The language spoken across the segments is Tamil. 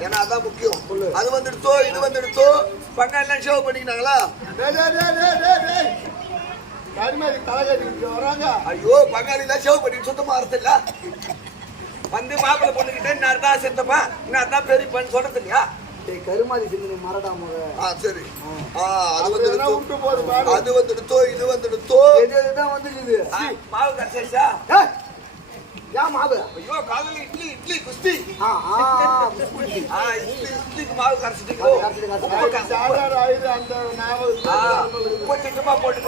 ஏன்னா அதான் முக்கியம். அது வந்துடுத்தோ இது வந்துடுத்தோ பக்கம் எல்லாம் ஷோ பண்ணிக்கினாங்களா ஐயோ பங்காளி எல்லாம் ஷோ பண்ணி சுத்தமா அறுத்தில்ல வந்து மாப்பிள்ளை பொண்ணுகிட்ட நான் தான் செத்தப்பா நான் தான் பெரியப்பான்னு சொல்றது இல்லையா டேய் கருமாதி சிந்தனை மறடா முக ஆ சரி. ஆ. அது வந்துடுத்தோ விட்டு போகுது. அது வந்துடுத்தோ இது வந்துடுத்தோ வந்துக்குது? ஆ, மாவு கரைச்சா மாவு ஐயோ காலையில இட்லி இட்லி குஸ்தி. ஆ ஆ புடி. ஆ இட்லி இட்லிக்கு மாவு கரைச்சிட்டீங்களோ கரைச்சிட்டு, கரைச்சிட்டு. உப்பு க- உப்பு- சாதாரண ஆயுது அந்த ஞாபகம் ஆ, இல்லை. உப்பு திட்டமா போட்டு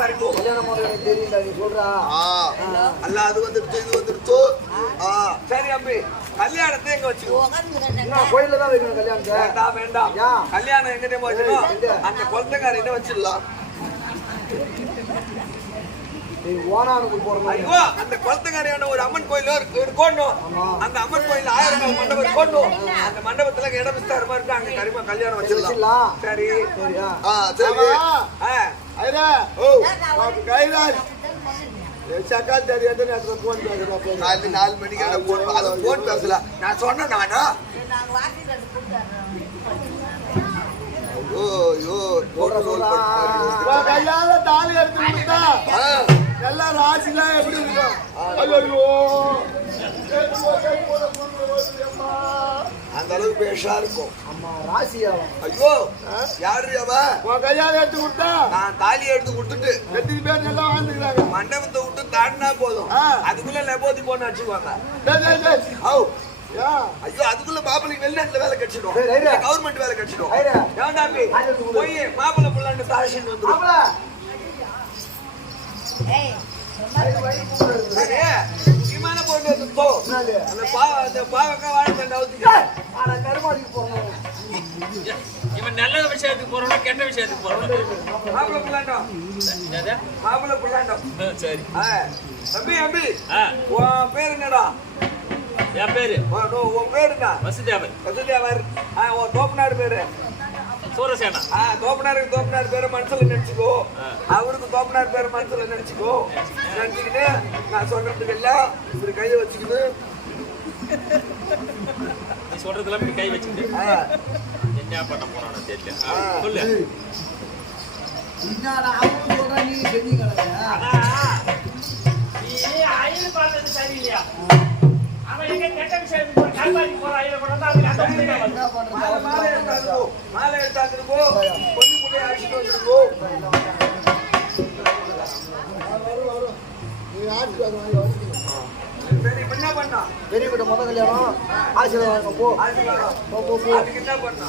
தெரியல நீ சொல்றா. ஆ, அல்ல அது வந்துடுத்து இது வந்துடுத்து ஆ. சரி அம்பி கல்யாணத்தை எங்க வச்சுக்கோ? என்ன கோயில்ல தான் வைக்கணும் கல்யாணத்தை? வேண்டாம் வேண்டாம்? கல்யாணம் எங்க எங்க? அந்த குழந்தைக்காரிட்ட வச்சிடலாம். நீ ஓனானுக்கு போறணும். ஐயோ அந்த குளத்துக்காரியான ஒரு அம்மன் கோயில் இருக்கணும் ஆமா. அந்த அம்மன் கோயில் ஆயிரம் கால் மண்டபம் இருக்கணும் அந்த மண்டபத்துல இடம் விஸ்தாரமா இருக்கு அங்க கரிமா கல்யாணம் வச்சிடலாம். சரி. சரியா? ஆ சரி. ஐயா, ஓ. உனக்கு கைலாஷ். என் சக்கா தெரியாத நேரத்துல பேசுறா பாரு. நாலு நாலு மணிக்கு அதை போன் அதை போன் பேசல. நான் சொன்னேன் நானா. ஐயோ ஐயோ அந்த அளவுக்கு பேஷா இருக்கும். ஐயோ யாரு கையால எடுத்து கொடுத்தா, நான் தாலி எடுத்து கொடுத்துட்டு எத்தனை பேர் நல்லா வாழ்ந்துக்கிறாங்க. மண்டபத்தை விட்டு தாண்டினா போதும். அதுக்குள்ள லெபோதி போன அடிச்சுக்குவாங்க. ஹவு? ஐயோ அதுக்குள்ள மாப்பிளைக்கு வெளிநாட்டுல வேலை கிடைச்சிடும். கவர்மெண்ட் வேலை கிடைச்சிடும். போய் மாப்பிள்ளை புள்ளாண்டு தாசின்னு வந்துடும் விமான போட்டு போ? அந்த பா அந்த பாவக்கா வாழைத்தண்டை அவுத்துக்க ஆனா கருமாதிக்கு போறணும் இவன் நல்ல விஷயத்துக்கு போறோம்னா கெட்ட விஷயத்துக்கு போறோம். மாப்பிள்ளை புள்ளாண்டோம் மாப்பிள்ளை புள்ளாண்டோம் சரி. தம்பி தம்பி உன் பேர் என்னடா என் பேரு? உன் நோ- உன் பேர் என்ன வசுதேவன். வசதியாவர் ஆ உன் தோப்பனார் பேரு? சூரசேனா. ஆ தோப்பனாருக்கு தோப்பனார் பேரை மனசுல நினைச்சுக்கோ அவருக்கு தோப்பனார் பேரை மனசுல நினைச்சுக்கோ நினைச்சுக்கிட்டு நான் சொல்றதுக்கு எல்லாம் இப்படி கையை வச்சுக்கிட்டு. நீ சொல்றதுல இப்படி கை வச்சுட்டு ஆ, என்ன பண்ண போறானோ தெரியல. சொல்லு. என்னடா சொல்றான் நீ செஞ்சு கிடக்க பெரிய வீட்டு முத கல்யாணம் ஆசீர்வாதம் வாங்க, போ ஆசீர்வாதம் போ போ போ அதுக்கு என்ன பண்ணா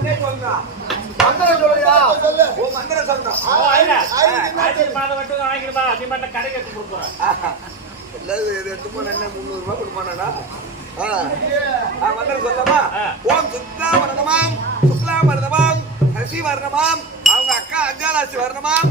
என்ன சொல்றா மந்திரம் சொல்லுயா சொல்லு. ஓ மந்திரம் சொன்னா ஓ, அயல. அயலுக்கு மட்டும் வாங்கிருப்பா நீ மட்டும் கடைக்கு எடுத்து எல்லாரும் இது எடுத்து போன என்ன முந்நூறு ரூபாய் கொடுப்பானா ஆ. ஆ, மந்திரம் சொல்லலாமா ஆ. ஓம் சுக்லா வர்ணமாம் சுக்லா வர்ணமாம் ஹசி வர்ணமாம் அவங்க அக்கா அஞ்சாலாசி வர்ணமாம்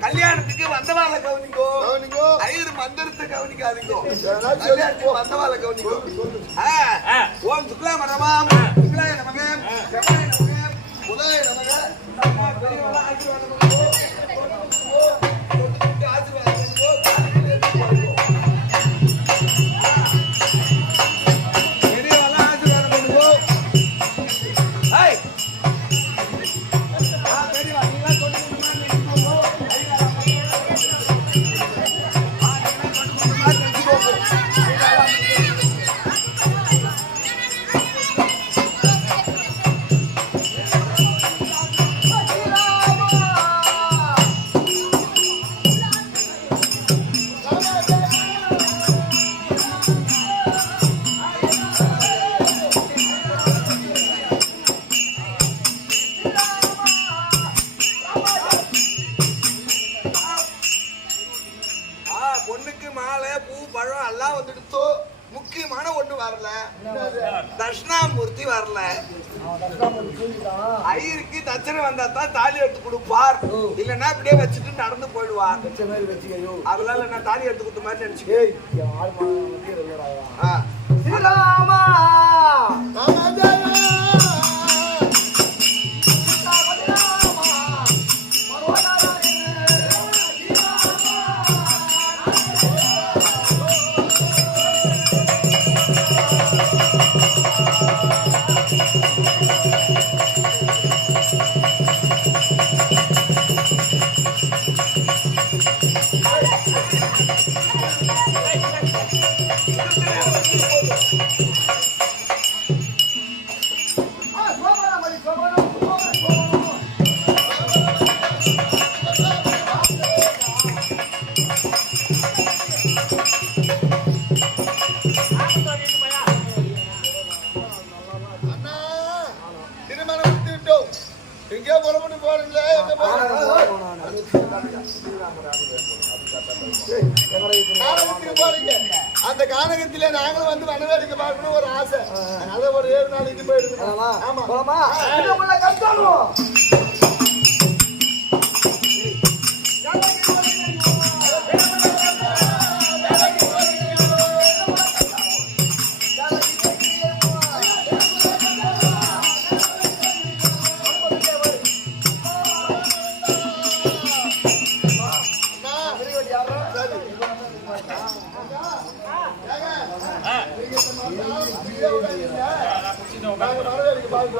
கல்யாணத்துக்கு வந்தவாள கவனிங்கோ. கவனிங்கோ. ஐயர் மந்திரத்தை கவனிக்காதீங்கோ. கல்யாணத்துக்கு வந்தவாள கவனிங்கோ. ஆ, ஆ. ஓம் சுக்லா மரமாம் சுக்லாய நமக. செவ்வாய நமக. புதாய நமக. பெரியவளா ஆசீர்வாதம் வரல. தட்சிணாமூர்த்தி தூங்கிட்டான். ஐயருக்கு தட்சணை வந்தா தான் தாலி எடுத்து கொடுப்பார். இல்லைன்னா அப்படியே வச்சுட்டு நடந்து போயிடுவார். அதனால நான் தாலி எடுத்து கொடுத்த மாதிரி நினைச்சுக்கோ. ஏய், கானகத்துக்கு போறீங்க. அந்த கானகத்திலே நாங்களும் வந்து வனவேடிக்கை பார்க்கணும் ஒரு ஆசை. அதனால ஒரு ஏழு நாளைக்கு போயிடுங்க ஆமா. உள்ள கஷ்டம் வரவேற்க பால்